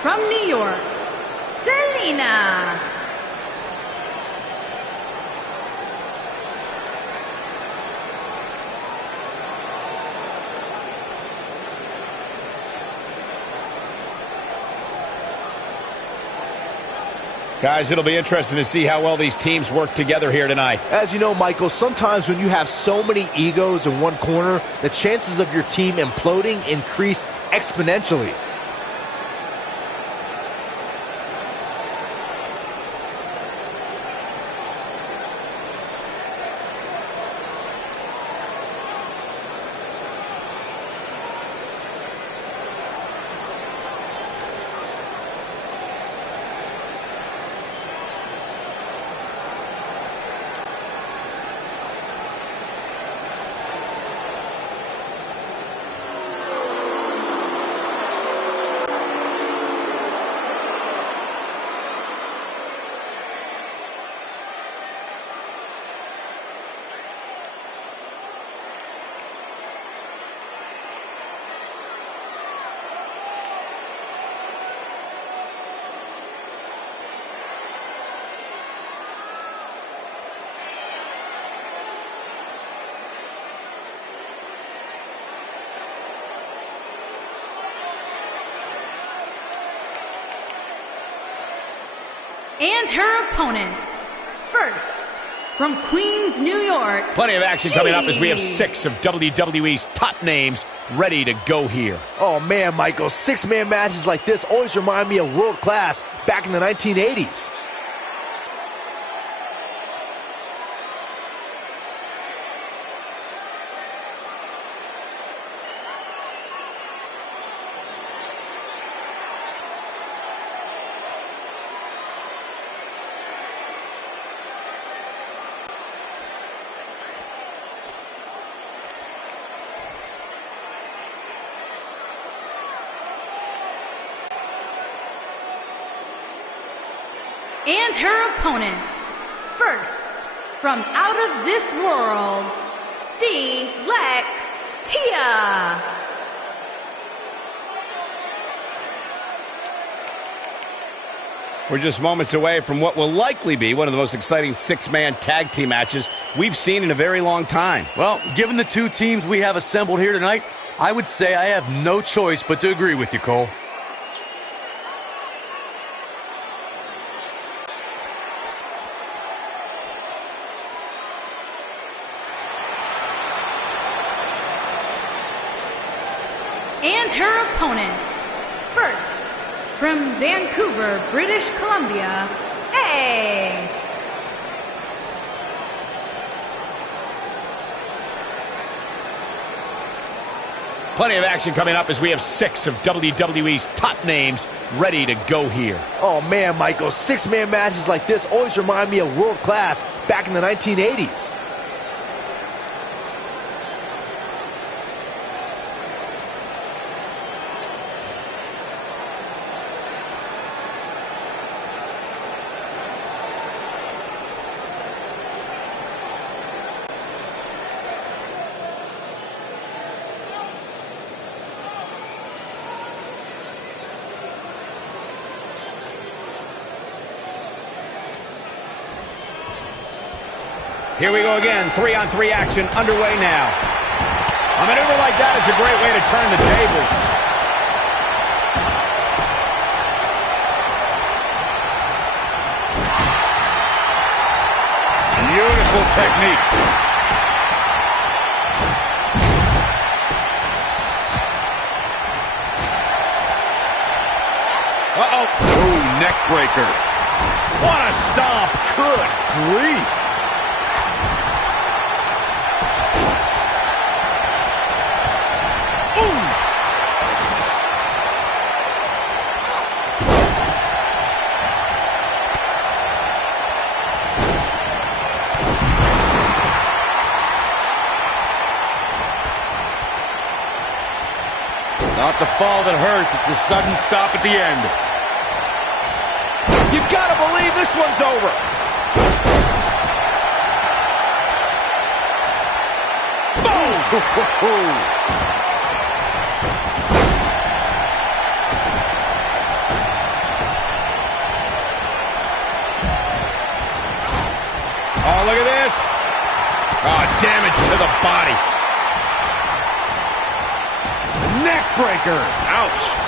from New York, Selena. Guys, it'll be interesting to see how well these teams work together here tonight. As you know, Michael, sometimes when you have so many egos in one corner, the chances of your team imploding increase exponentially. And her opponents, first, from Queens, New York. Plenty of action coming up as we have 6 of WWE's top names ready to go here. Oh man, Michael, 6-man matches like this always remind me of world class back in the 1980s. And her opponents, first, from out of this world, Tia. We're just moments away from what will likely be one of the most exciting 6-man tag team matches we've seen in a very long time. Well, given the two teams we have assembled here tonight, I would say I have no choice but to agree with you, Cole. And her opponents, first, from Vancouver, British Columbia, A. Plenty of action coming up as we have 6 of WWE's top names ready to go here. Oh man, Michael, 6-man matches like this always remind me of world class back in the 1980s. Here we go again, 3-on-3 action underway now. A maneuver like that is a great way to turn the tables. Beautiful technique. Uh-oh. Oh, neck breaker. What a stomp. Good grief. Not the fall that hurts, it's the sudden stop at the end. You gotta believe this one's over. Boom! look at this. Oh, damage to the body. Neck breaker. Ouch.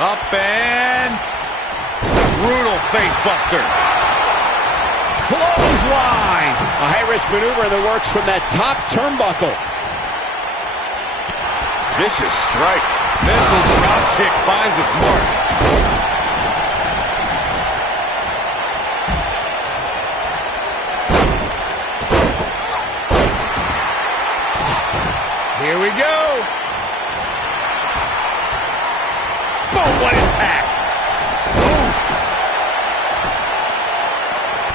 Up and brutal face buster. Clothesline. A high-risk maneuver that works from that top turnbuckle. Vicious strike. Missile drop kick finds its mark. Here we go. Boom, what impact.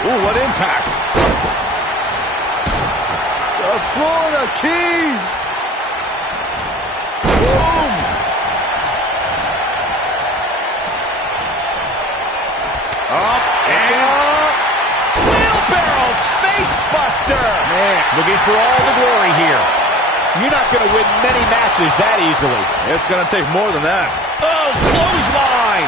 Ooh, what impact. The Florida Keys. Boom. Up and Up. Wheelbarrow face buster. Man. Looking for all the glory here. You're not going to win many matches that easily. it's going to take more than that. Oh, clothesline.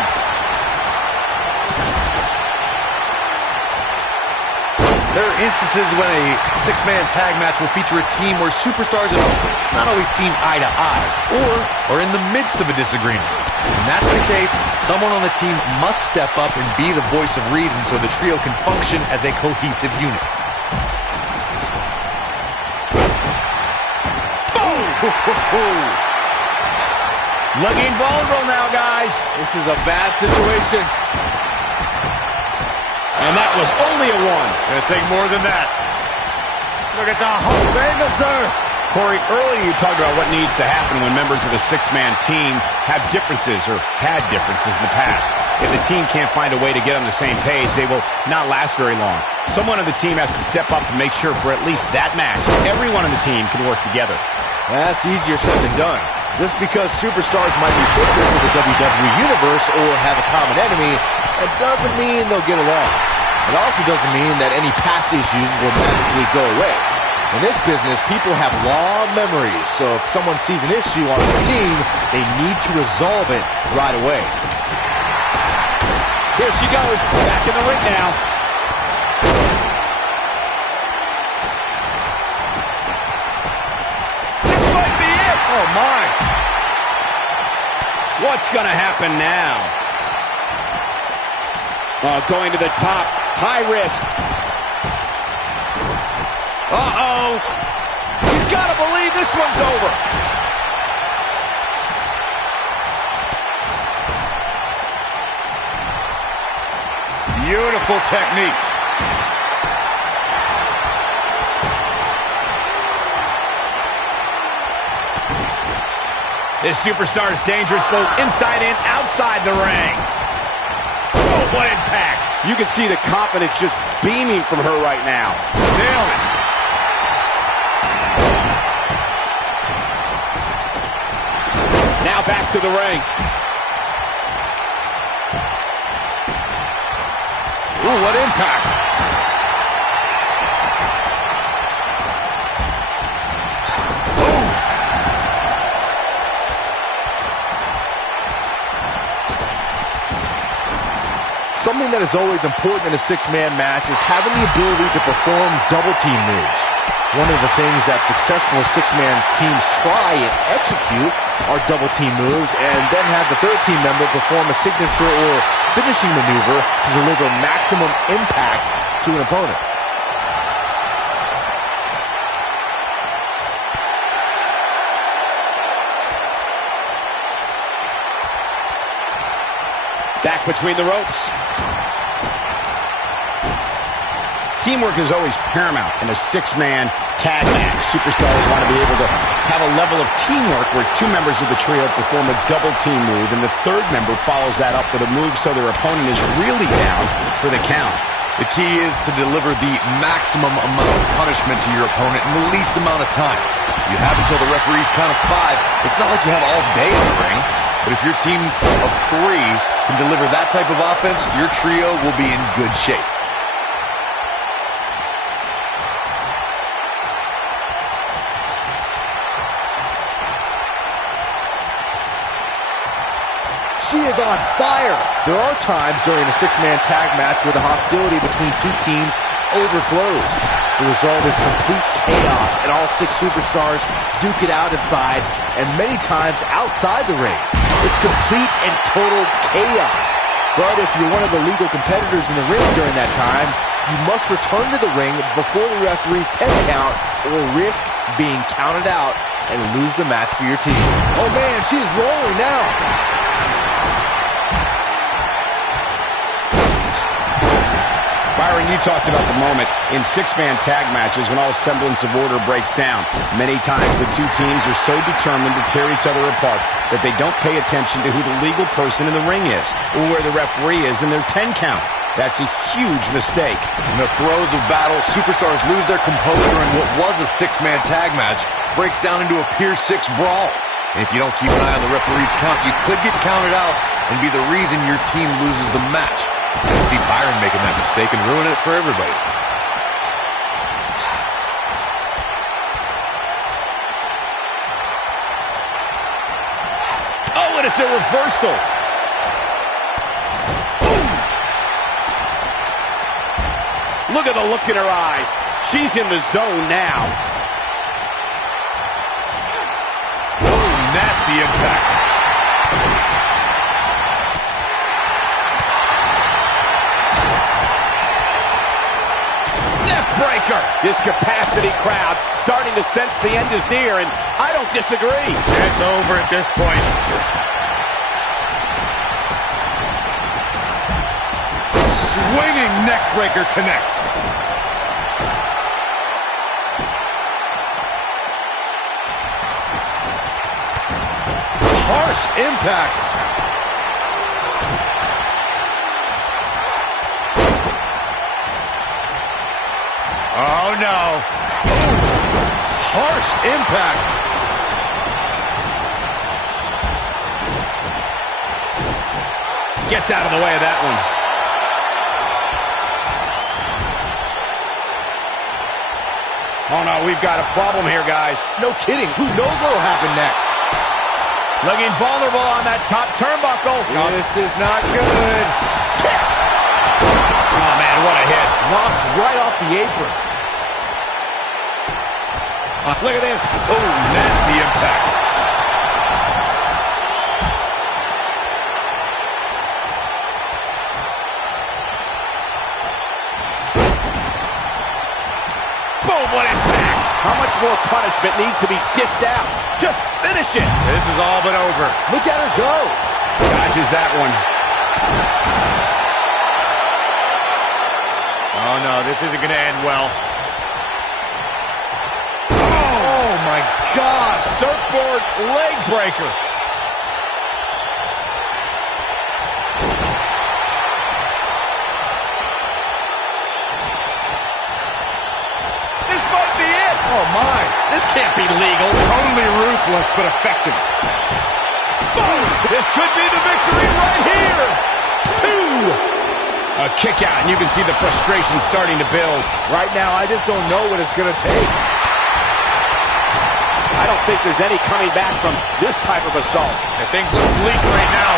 There are instances when a six-man tag match will feature a team where superstars have not always seen eye to eye or are in the midst of a disagreement. When that's the case, someone on the team must step up and be the voice of reason so the trio can function as a cohesive unit. Looking vulnerable now, guys. This is a bad situation. And that was only a one. Gonna take more than that. Look at the hope. Famous, sir. Corey, earlier you talked about what needs to happen when members of a six-man team have differences or had differences in the past. If the team can't find a way to get on the same page, they will not last very long. Someone on the team has to step up and make sure for at least that match, everyone on the team can work together. That's easier said than done. Just because superstars might be figures of the WWE Universe or have a common enemy, it doesn't mean they'll get along. It also doesn't mean that any past issues will magically go away. In this business, people have long memories, so if someone sees an issue on the team, they need to resolve it right away. Here she goes, back in the ring now. This might be it. Oh, my. What's going to happen now? Going to the top, high risk. Uh-oh. You gotta believe this one's over. Beautiful technique. This superstar is dangerous both inside and outside the ring. Oh, what impact. You can see the confidence just beaming from her right now. Nailed it. Now back to the ring. Ooh, what impact. Something that is always important in a six-man match is having the ability to perform double-team moves. One of the things that successful six-man teams try and execute are double-team moves and then have the third team member perform a signature or finishing maneuver to deliver maximum impact to an opponent. Back between the ropes. Teamwork is always paramount in a six-man tag match. Superstars want to be able to have a level of teamwork where two members of the trio perform a double team move, and the third member follows that up with a move so their opponent is really down for the count. The key is to deliver the maximum amount of punishment to your opponent in the least amount of time. You have until the referee's count of 5. It's not like you have all day in the ring. But if your team of 3 can deliver that type of offense, your trio will be in good shape. She is on fire. There are times during a 6-man tag match where the hostility between two teams overflows. The result is complete chaos, and all 6 superstars duke it out inside and many times outside the ring. It's complete and total chaos. But if you're one of the legal competitors in the ring during that time, you must return to the ring before the referee's 10 count or risk being counted out and lose the match for your team. Oh man, she is rolling now. Byron, you talked about the moment in 6-man tag matches when all semblance of order breaks down. Many times the two teams are so determined to tear each other apart that they don't pay attention to who the legal person in the ring is or where the referee is in their 10 count. That's a huge mistake. In the throes of battle, superstars lose their composure, and what was a 6-man tag match breaks down into a Pier 6 brawl. And if you don't keep an eye on the referee's count, you could get counted out and be the reason your team loses the match. I can see Byron making that mistake and ruin it for everybody. Oh, and it's a reversal. Boom. Look at the look in her eyes. She's in the zone now. Oh, nasty impact. Breaker. This capacity crowd starting to sense the end is near, and I don't disagree. It's over at this point. Swinging neck breaker connects. Harsh impact. Oh, no. Ooh, harsh impact. Gets out of the way of that one. Oh, no, we've got a problem here, guys. No kidding. Who knows what will happen next? Looking vulnerable on that top turnbuckle. This is not good. Oh, man, what a hit. Knocked right off the apron. Look at this. Oh, nasty impact. Boom, what impact. How much more punishment needs to be dished out? Just finish it. This is all but over. Look at her go. Dodges that one. Oh, no, this isn't going to end well. Oh, my gosh. Surfboard leg breaker. This might be it. Oh, my. This can't be legal. Totally ruthless, but effective. Boom! This could be the victory right here. 2. A kick out, and you can see the frustration starting to build. Right now, I just don't know what it's going to take. I don't think there's any coming back from this type of assault. And things look bleak right now.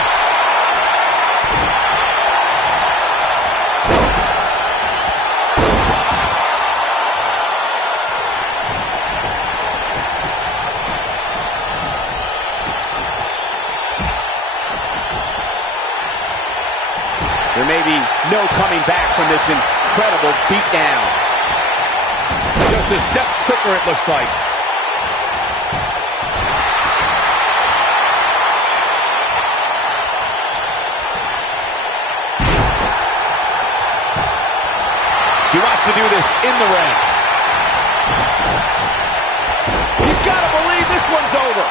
There may be no coming back from this incredible beatdown. Just a step quicker, it looks like. She wants to do this in the ring. You gotta believe this one's over.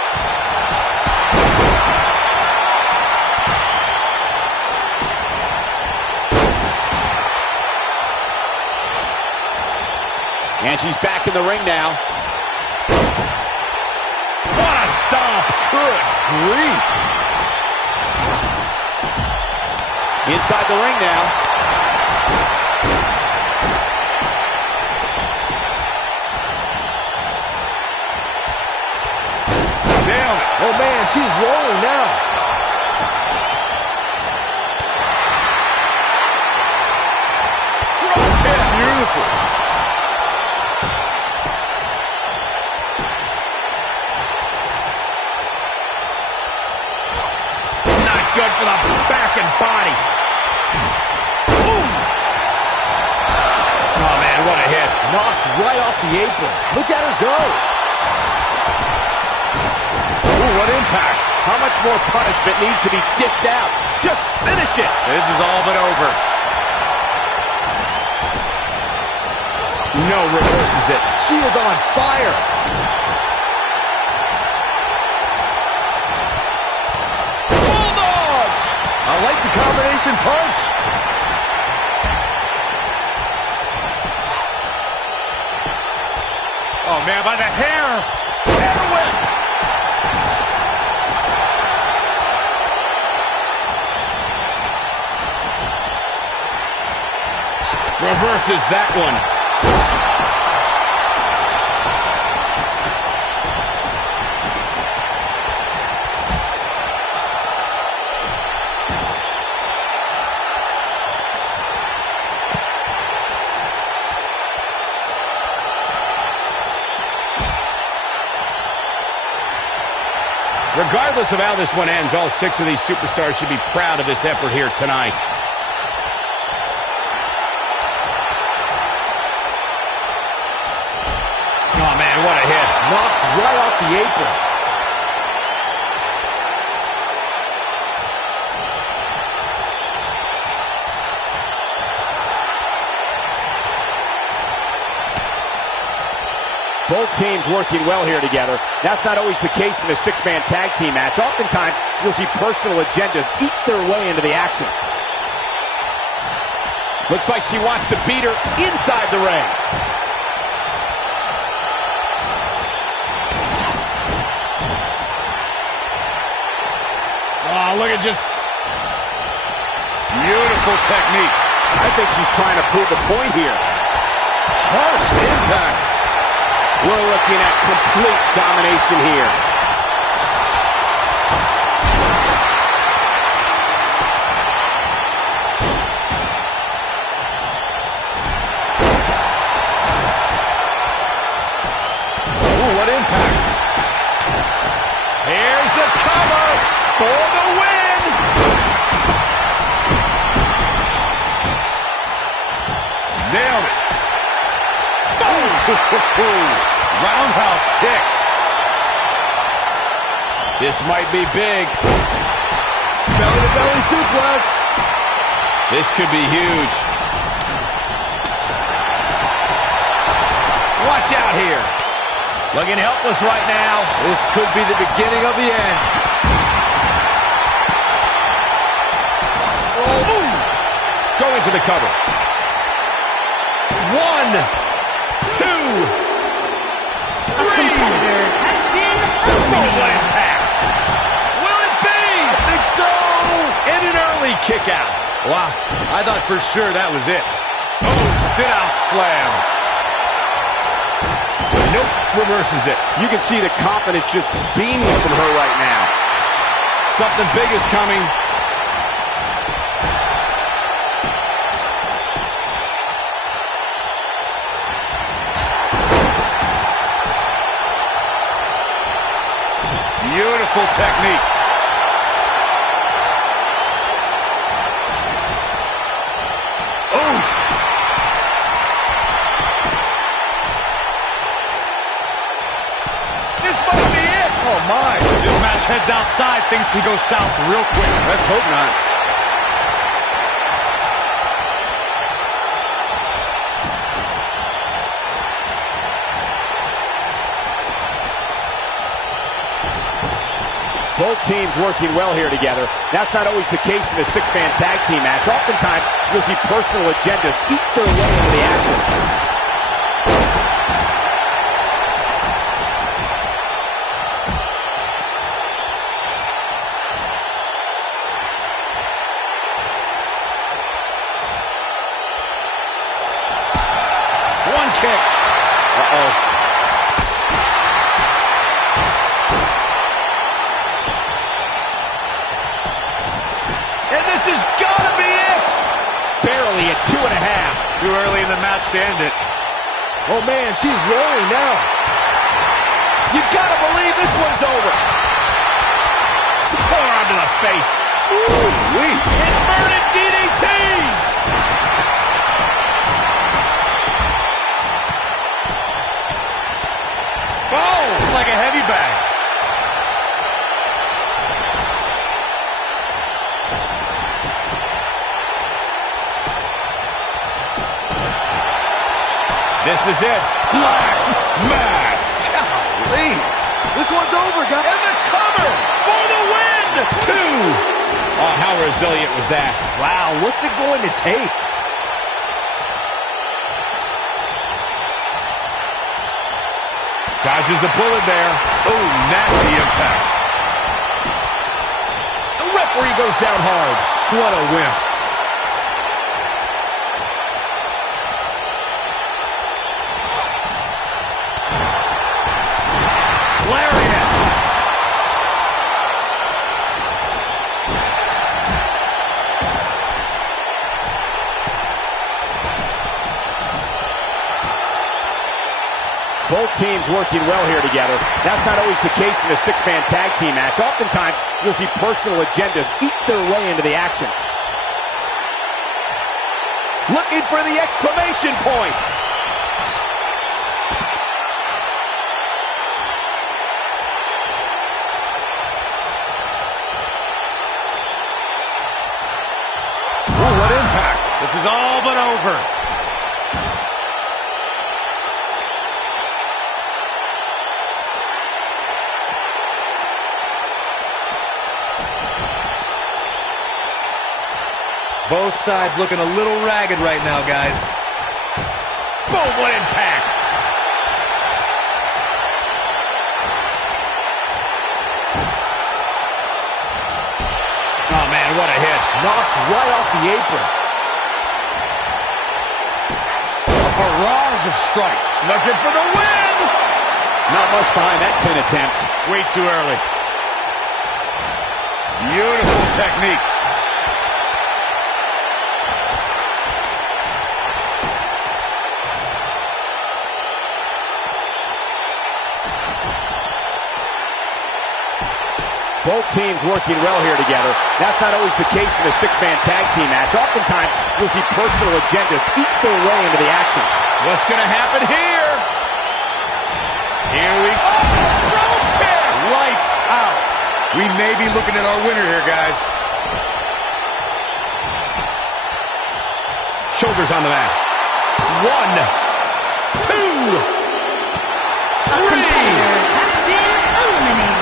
And she's back in the ring now. What a stomp. Good grief. Inside the ring now. Nailed it. Oh, man, she's rolling now. Drop kick. Beautiful. Not good for the back and body. Ooh. Oh, man, what a hit. Knocked right off the apron. Look at her go. Ooh, what impact. How much more punishment needs to be dished out? Just finish it. This is all but over. No, reverses it. She is on fire. Bulldog. I like the combination punch. Oh, man, by the hair. Hair whip. Reverses that one. Regardless of how this one ends, all 6 of these superstars should be proud of this effort here tonight. Oh, man, what a hit. Knocked right off the apron. Both teams working well here together. That's not always the case in a 6-man tag team match. Oftentimes, you'll see personal agendas eat their way into the action. Looks like she wants to beat her inside the ring. Oh, look at just... Beautiful technique. I think she's trying to prove a point here. Harsh impact. We're looking at complete domination here. Ooh, what impact. Here's the cover for the win. Nailed it. Boom. Roundhouse kick. This might be big. Belly-to-belly suplex. This could be huge. Watch out here. Looking helpless right now. This could be the beginning of the end. Oh. Ooh. Going for the cover. 1, 2. A competitor has been eliminated. Impact. Will it be? I think so. And an early kick out. Wow, I thought for sure that was it. Oh, sit-out slam. Nope, reverses it. You can see the confidence just beaming from her right now. Something big is coming. Beautiful technique. Oof. This might be it. Oh, my. This match heads outside. Things can go south real quick. Let's hope not. Both teams working well here together. That's not always the case in a 6-man tag team match. Oftentimes, you'll see personal agendas eat their way into the action. Too early in the match to end it. Oh, man, she's rolling now. You gotta believe this one's over. Forearm to the face. Ooh-wee. Inverted DDT. Oh, like a heavy bag. This is it. Black Mass. Golly. This one's over, guys. And the cover for the win. 2. Oh, how resilient was that? Wow, what's it going to take? Dodges a bullet there. Oh, nasty impact. The referee goes down hard. What a wimp. Lariat. Both teams working well here together. That's not always the case in a 6-man tag team match. Oftentimes, you'll see personal agendas eat their way into the action. Looking for the exclamation point. Ooh, what impact. This is all but over. Both sides looking a little ragged right now, guys. Boom, what impact. Oh, man, what a hit. Knocked right off the apron. A barrage of strikes. Looking for the win. Not much behind that pin attempt. Way too early. Beautiful technique. Both teams working well here together. That's not always the case in a 6-man tag team match. Oftentimes, you'll see personal agendas eat their way into the action. What's going to happen here? Here we go. Double kick! Lights out. We may be looking at our winner here, guys. Shoulders on the mat. 1, 2, 3. A competitor has been eliminated.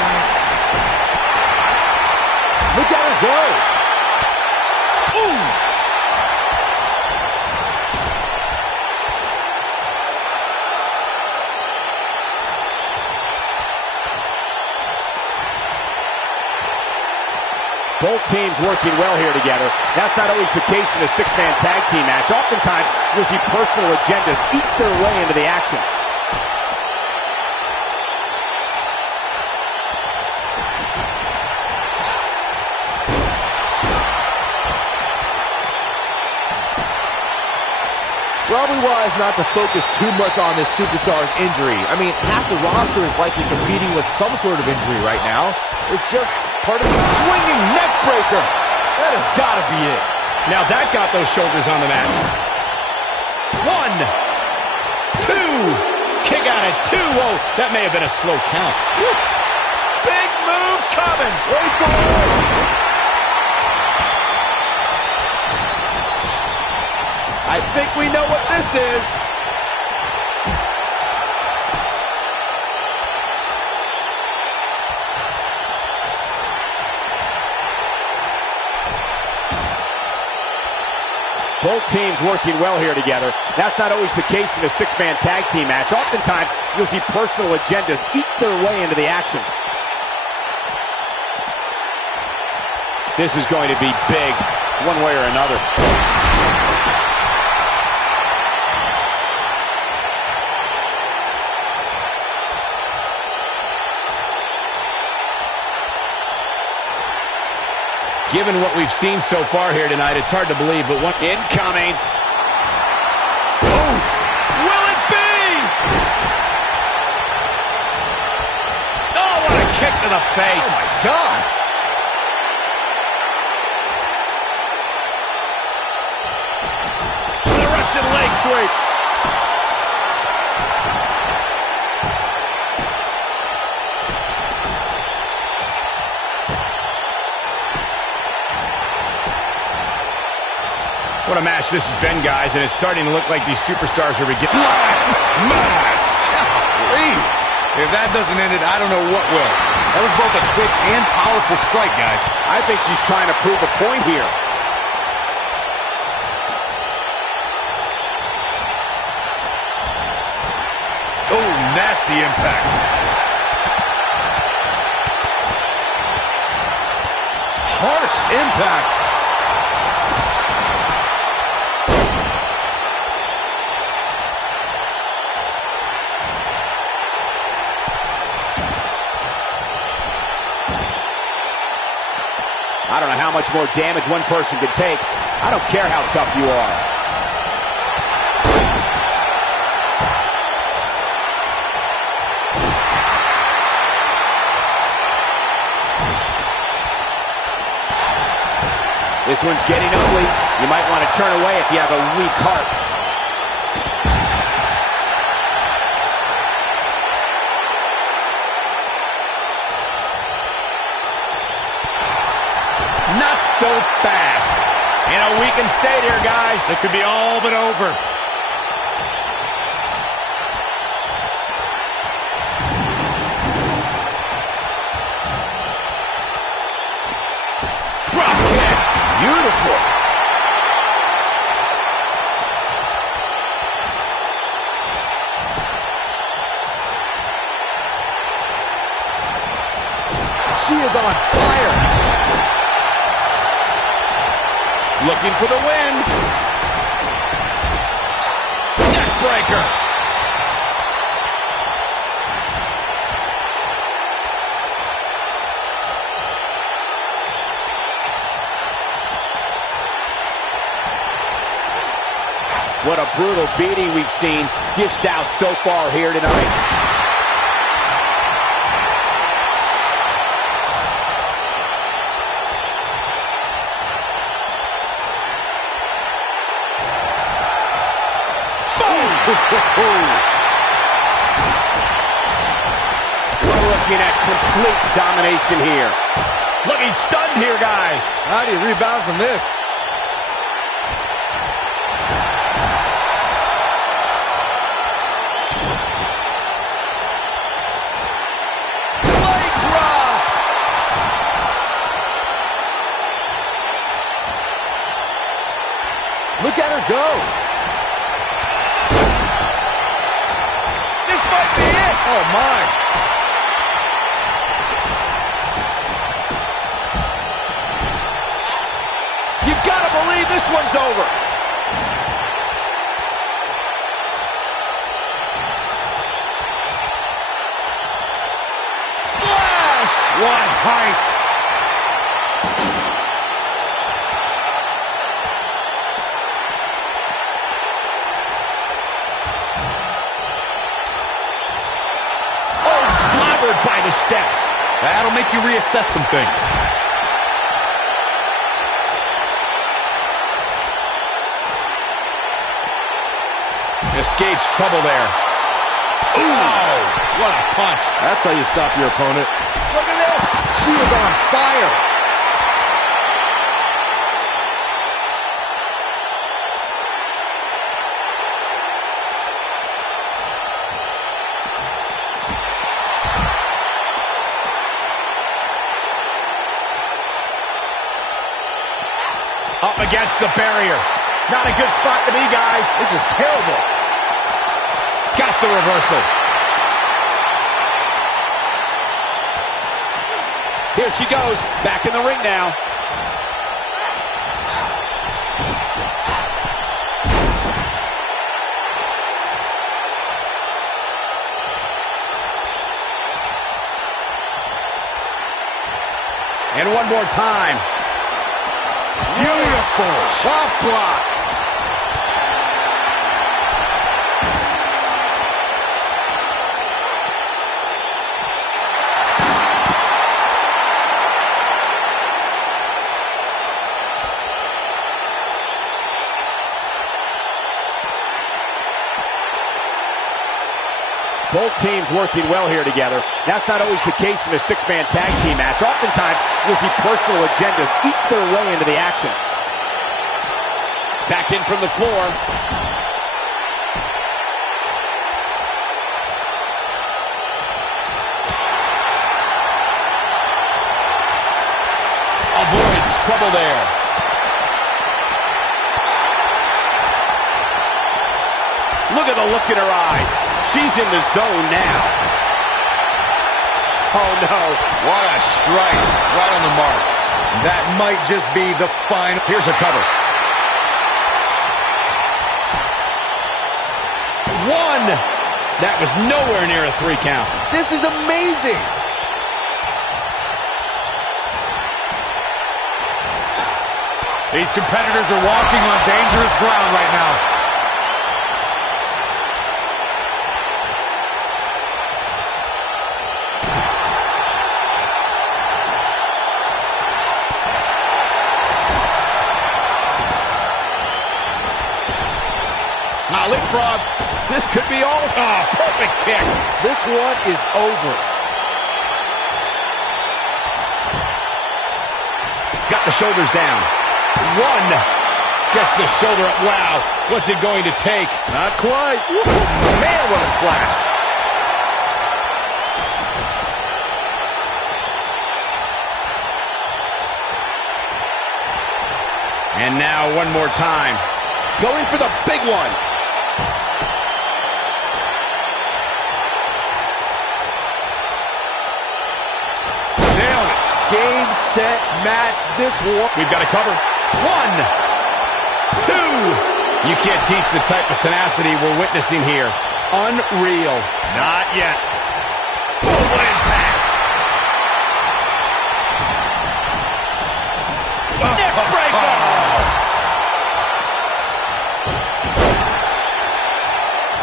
Look at her go. Ooh! Both teams working well here together. That's not always the case in a 6-man tag team match. Oftentimes, you'll see personal agendas eat their way into the action. Probably wise not to focus too much on this superstar's injury. I mean, half the roster is likely competing with some sort of injury right now. It's just part of the swinging neck breaker. That has got to be it. Now that got those shoulders on the mat. 1, 2. Kick out at 2. Whoa, that may have been a slow count. Woo. Big move coming. Wait for it. I think we know what this is. Both teams working well here together. That's not always the case in a 6-man tag team match. Oftentimes, you'll see personal agendas eat their way into the action. This is going to be big, one way or another. Given what we've seen so far here tonight, it's hard to believe, but one incoming. kick to the face. Oh, my God. The Russian leg sweep. What a match this has been, guys, and it's starting to look like these superstars are beginning. Mass. If that doesn't end it, I don't know what will. That was both a quick and powerful strike, guys. I think she's trying to prove a point here. Oh, nasty impact. Harsh impact. I don't know how much more damage one person can take. I don't care how tough you are. This one's getting ugly. You might want to turn away if you have a weak heart. Not so fast. In a weakened state here, guys. It could be all but over. Drop kick. Beautiful. She is on fire. Looking for the win. Neck breaker. What a brutal beating we've seen dished out so far here tonight. We're looking at complete domination here. Looking stunned here, guys. How do you rebound from this? Leg drop! Look at her go. This might be it. Oh, my. You gotta believe this one's over. Splash! What height! By the steps. That'll make you reassess some things. Escapes trouble there. Ooh! What a punch. That's how you stop your opponent. Look at this. She is on fire. Up against the barrier. Not a good spot to be, guys. This is terrible. Got the reversal. Here she goes. Back in the ring now. And one more time. Beautiful. Chop block. Both teams working well here together. That's not always the case in a six-man tag team match. Oftentimes, you'll see personal agendas eat their way into the action. Back in from the floor. Avoids trouble there. Look at the look in her eyes. She's in the zone now. Oh, no. What a strike. Right on the mark. That might just be the final. Here's a cover. One. That was nowhere near a 3 count. This is amazing. These competitors are walking on dangerous ground right now. Leapfrog. This could be all. Oh, perfect kick. This one is over. Got the shoulders down. One. Gets the shoulder up. Wow. What's it going to take? Not quite. Woo. Man, what a splash. And now one more time. Going for the big one. Nailed it. Game, set, match. This war. We've got to cover. 1, 2. You can't teach the type of tenacity we're witnessing here. Unreal. Not yet. Oh, what impact. Neck breaker.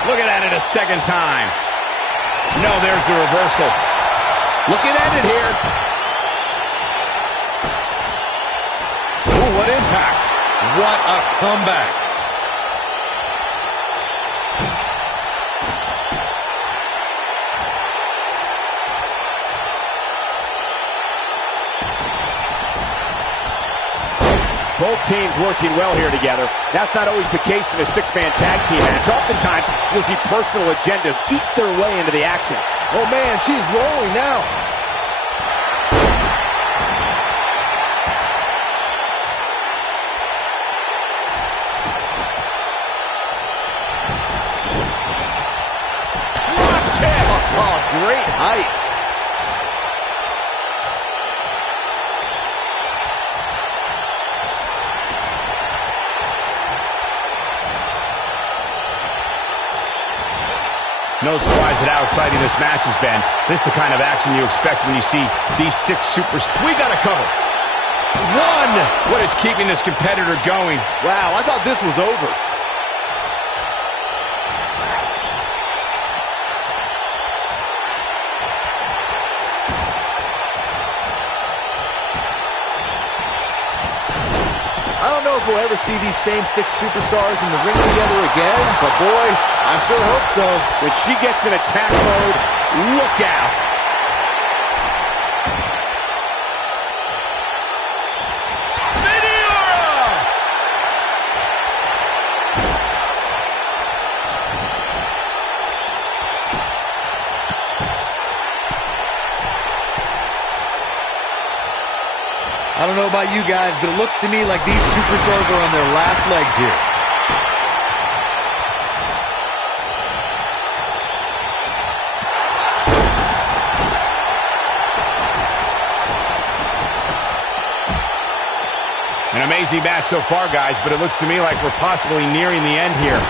Looking at it a second time. No, there's the reversal. Looking at it here. Oh, what impact. What a comeback. Both teams working well here together. That's not always the case in a six-man tag team match. Oftentimes, you'll see personal agendas eat their way into the action. Oh, man, she's rolling now. Drop kick! Oh, great height. No surprise at how exciting this match has been. This is the kind of action you expect when you see these 6 supers. We got to cover. 1. What is keeping this competitor going? Wow, I thought this was over. I don't know if we'll ever see these same 6 superstars in the ring together again, but boy, I sure hope so. When she gets in attack mode, look out. I don't know about you guys, but it looks to me like these superstars are on their last legs here. An amazing match so far, guys, but it looks to me like we're possibly nearing the end here.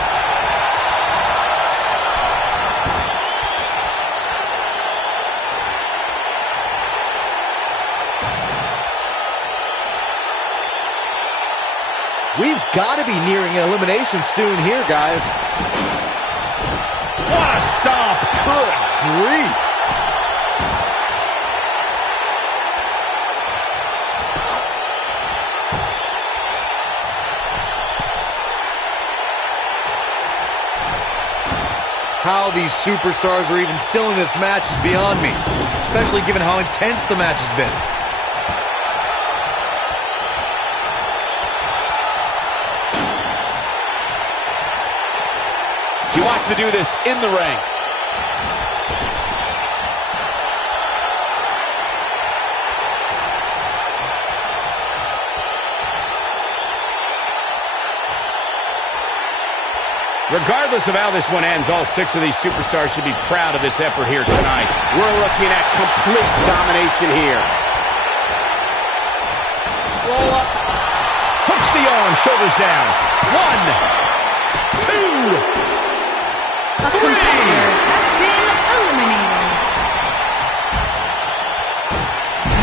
We've got to be nearing an elimination soon here, guys. What a stomp! Good grief. How these superstars are even still in this match is beyond me, especially given how intense the match has been. He wants to do this in the ring. Regardless of how this one ends, all 6 of these superstars should be proud of this effort here tonight. We're looking at complete domination here. Roll up. Hooks the arm, shoulders down. 1, 2, A competitor has been eliminated.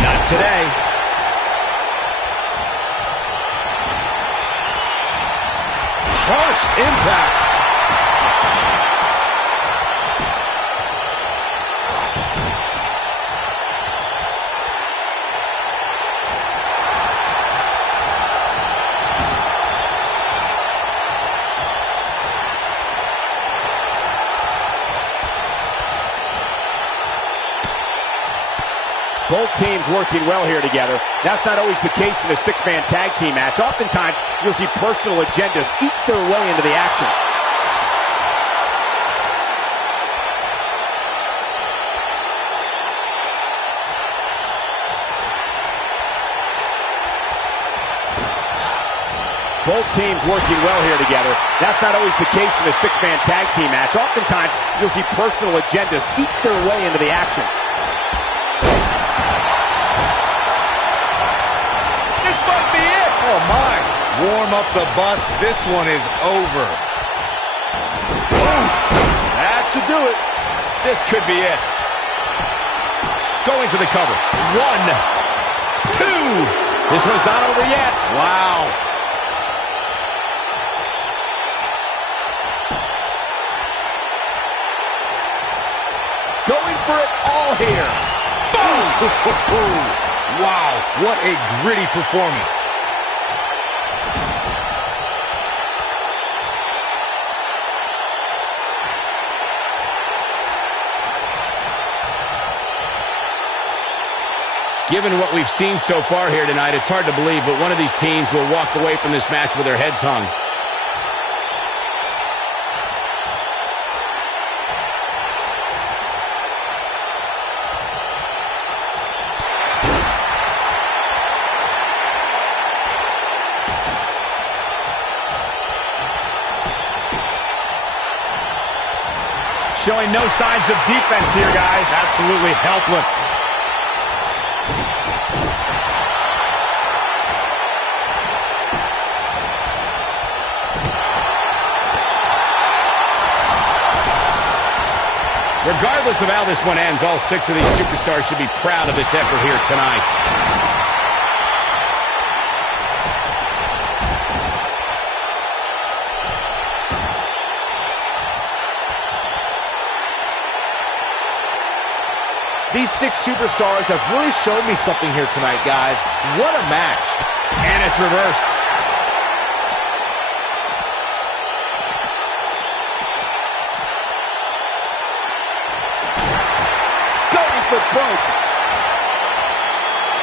not today. Harsh impact. Both teams working well here together. That's not always the case in a 6-man tag team match. Oftentimes, you'll see personal agendas eat their way into the action. Both teams working well here together. That's not always the case in a 6-man tag team match. Oftentimes, you'll see personal agendas eat their way into the action. Oh, my. Warm up the bus. This one is over. That should do it. This could be it. Going for the cover. 1, 2. This one's not over yet. Wow. Going for it all here. Boom! Wow, what a gritty performance. Given what we've seen so far here tonight, it's hard to believe, but one of these teams will walk away from this match with their heads hung. Showing no signs of defense here, guys. Absolutely helpless. Regardless of how this one ends, all 6 of these superstars should be proud of this effort here tonight. These 6 superstars have really shown me something here tonight, guys. What a match. And it's reversed. Going for broke.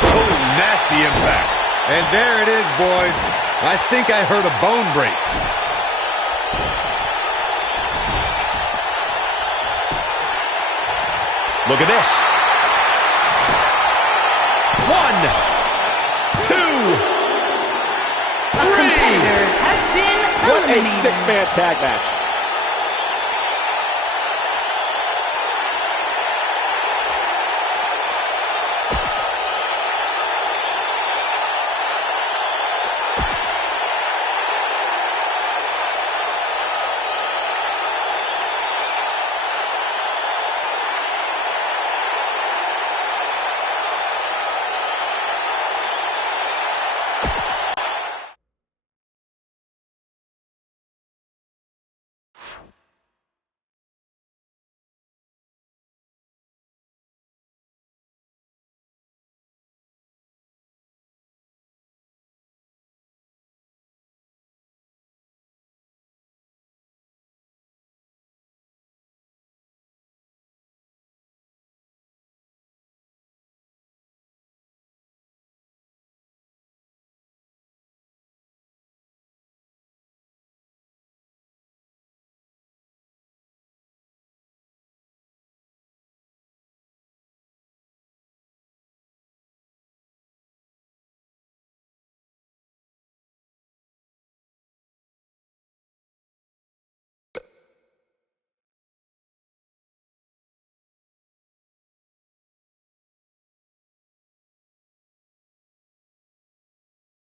Oh, nasty impact. And there it is, boys. I think I heard a bone break. Look at this. 1, 2, 3. A competitor has been What a eliminated. 6-man tag match.